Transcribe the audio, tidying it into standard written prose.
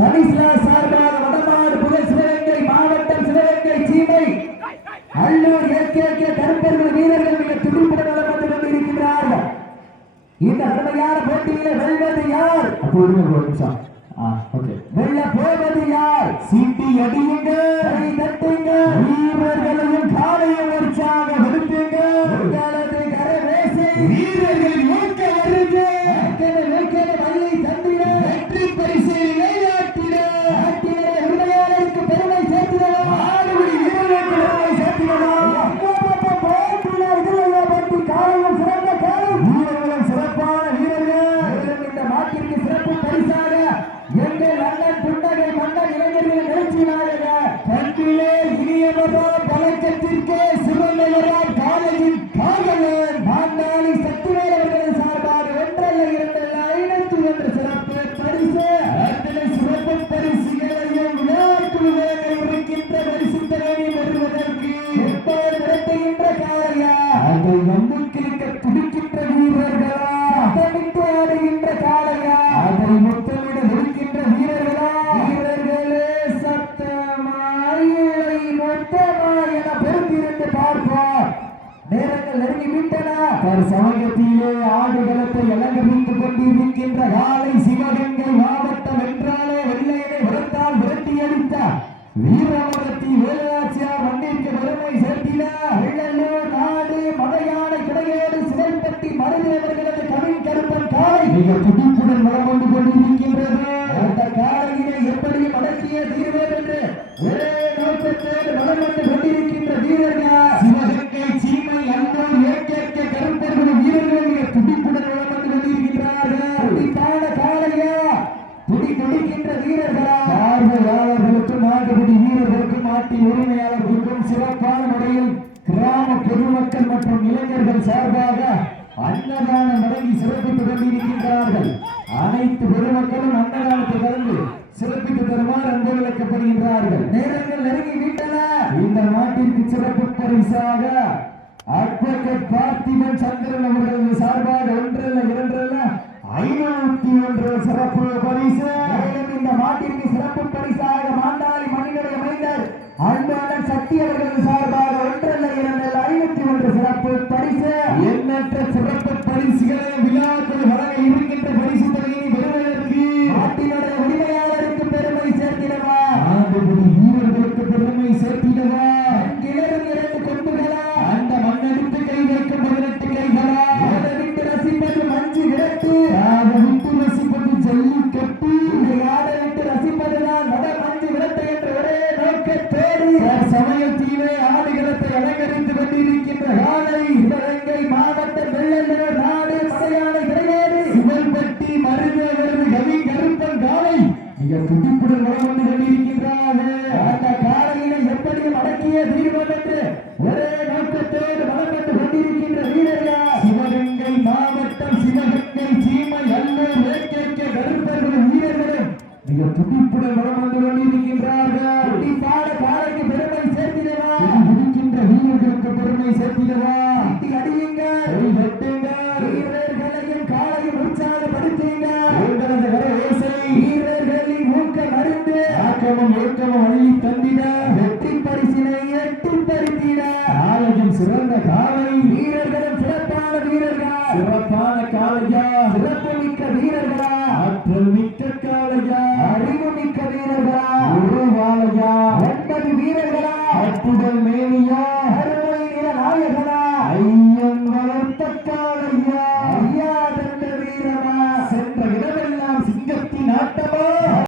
தனிசிலா சார்பாக வடமாடு புகழ் சிவகங்கை மாவட்டம் சிவகங்கை சீமை அல்லூர் ஏகேகே கருப்பர்கள் வீரர்கள் மிக துடிப்புடன் நலம் வந்து கொண்டிருக்கிறார்கள். இந்த அருமையான போட்டியிலே வெல்வது யார்? வெல்ல போவது யார்? சீட்டி அடியுங்க, கை தட்டுங்க, வீரர்களையும் காலையும் உற்சாக வெளுத்துங்க, உங்களது கரவேசை வீரர்களின் ஊக்க வருது வள்ளி தந்திட வெற்றி பரிசு நிலைநாட்டிட நாட்டினரை உரிமையாளருக்கு பெருமை சேர்த்திடலாம், ஆடுபடி வீரர்களுக்கு பெருமை சேர்த்திடலாம். காலையும் சிறந்த காலை வீரர்களும் சிறப்பான வீரர்கள். இந்த நாட்டிற்கு சிறப்பு பரிசாக எங்கள் அண்ணன் புண்டகை மன்னன் இளைஞர்கள் நிகழ்ச்சியாக கண்டிலே இனியவரா பழக்கத்திற்கே சிவனையரா காலையின் காதலன் மாண்டாளி சக்திவேல் அவர்களின் சார்பாக ஒன்றல்ல இரண்டல்ல 501 சிறப்பு பரிசு. அத்தனை சிறப்பு பரிசுகளையும் விளையாட்டுகளை இருக்கின்ற பரிசு தலைவி பெறுவதற்கு எப்பாடு நடத்துகின்ற காலையா அதை நம்பிக்கைக்க துடிக்கின்ற வீரர்களா, சத்தமிட்டு ஆடுகின்ற காலையா அதை முத்தமிட இருக்கின்ற வீரர்களா, வீரர்களே சத்தமாய் மொத்தமா என பொறுத்திருந்து பார்ப்போம். நேரங்கள் நெருங்கிவிட்டன. சமயத்திலே ஆடுகளத்தை அலங்கரித்துக் கொண்டிருக்கின்ற காலை சிவகங்கை மாவட்டம் என்றாலே வெள்ளையனை விரட்டால் விரட்டி அடித்தார் வீரமரத்தி வேலுநாச்சியார் மண்ணிற்கு பெருமை சேர்த்தினார். வெள்ளல்லூர் நாடு மதையான கிடையோடு சிலைப்பட்டி மருதேவர்களது கவின் கருப்பன் காலை மிக துடிப்புடன் வளம் வந்து கொண்டிருக்கின்றது. அந்த காலையினை எப்படியும் அடக்கிய தீர்வர் என்று ஒரே நோக்கத்தோடு வளம் வந்து கொண்டிருக்கின்ற வீரர்கள் சிவகங்கை சீமை அல்லூர் ஏகேகே கருப்பர்கள் வீரர்கள் மிக துடிப்புடன் வளம் வந்து கொண்டிருக்கின்றார்கள். துடிப்பான காலையா, துடி துடிக்கின்ற வீரர்களா, பார்வையாளர்களுக்கும் நாட்டுப்படி வீரர்களுக்கும் நாட்டின் உரிமையாளர்களுக்கும் சிறப்பான முறையில் கிராம பொதுமக்கள் மற்றும் இளைஞர்கள் சார்பாக அன்னதானம் வழங்கி சிறப்பித்து கொண்டிருக்கின்றார்கள். அனைத்து பொதுமக்களும் அன்னதானத்தை கலந்து சிறப்பித்து தருமாறு அன்பு விளக்கப்படுகின்றார்கள். நேரங்கள் நெருங்கி விட்டன. இந்த நாட்டிற்கு சிறப்பு பரிசாக அட்வொகேட் பார்த்திபன் சந்திரன் அவர்களது சார்பாக ஒன்றல்ல இரண்டல்ல 501 சிறப்பு பரிசு. இந்த நாட்டிற்கு சிறப்பு பரிசாக மாண்டாளி மணிகளை அமைந்தர் அன்பாளன் சக்தி அவர்களது சார்பாக ஒன்றல்ல இரண்டல்ல 501 சிறப்பு பரிசு. எண்ணற்ற சிறப்பு பரிசுகளை விழாக்கள் வழங்க இருக்கின்ற பரிசு தொகையை பெறுவதற்கு நாட்டினுடைய உரிமையாளருக்கு பெருமை சேர்த்திடவா, ஆண்டுபடி வீரர்களுக்கு பெருமை சேர்த்திடவா, கிளறும் 2 கொம்புகளா, அந்த மண்ணெடுத்து கை வைக்கும் 18 கைகளா, விட்டு ரசிப்பது மஞ்சு விரட்டு, விட்டு ரசிப்பது ஜல்லிக்கட்டு, விட்டு ரசிப்பதுதான் வட மஞ்சு விரட்டு என்று ஒரே நோக்கத்தோடு சமயத்திலே ஆடுகளத்தை அலங்கரித்துக் கொண்டிருக்கின்ற காலை சிவகங்கை மாவட்டம் வெள்ளல்லூர் நாடு மலையாளை கிடையாது சிவல்பட்டி மருதேவரது கவின் கருப்பன் காலை மிக துடிப்புடன் வளம் வந்து கொண்டிருக்கின்றார்கள். அந்த காலையினை எப்படியும் அடக்கிய தீர்வோம் என்று ஒரே நோக்கத்தோடு வளம் வந்து கொண்டிருக்கின்ற வீரர்கள் சிவகங்கை மாவட்டம் சிவகங்கை சீமை அல்லூர் ஏகேகே கருப்பர்கள் வீரர்களும் மிக துடிப்புடன் வளம் வந்து கொண்டிருக்கின்றார்கள். துடிப்பான காலைக்கு பெருமை சேர்த்திடவா, துடிக்கின்ற வீரர்களுக்கு பெருமை சேர்த்திடவா, அடியுங்க, வெட்டுங்க, வீரர்களையும் காலையும் உற்சாகப்படுத்துங்க, உங்களது வரவேசை வீரர்களின் ஊக்கம் அறிந்து ஆக்கமும் ஏக்கமும் அள்ளி தந்திட வெற்றி பரிசினை எட்டிப்படுத்திட காலையும் சிறந்த காலை வீரர்களும் சிறப்பான வீரர்கள், சிறப்பான காலையா, சிறப்பு மிக்க வீரர்களா, ஆற்றல் மிக்க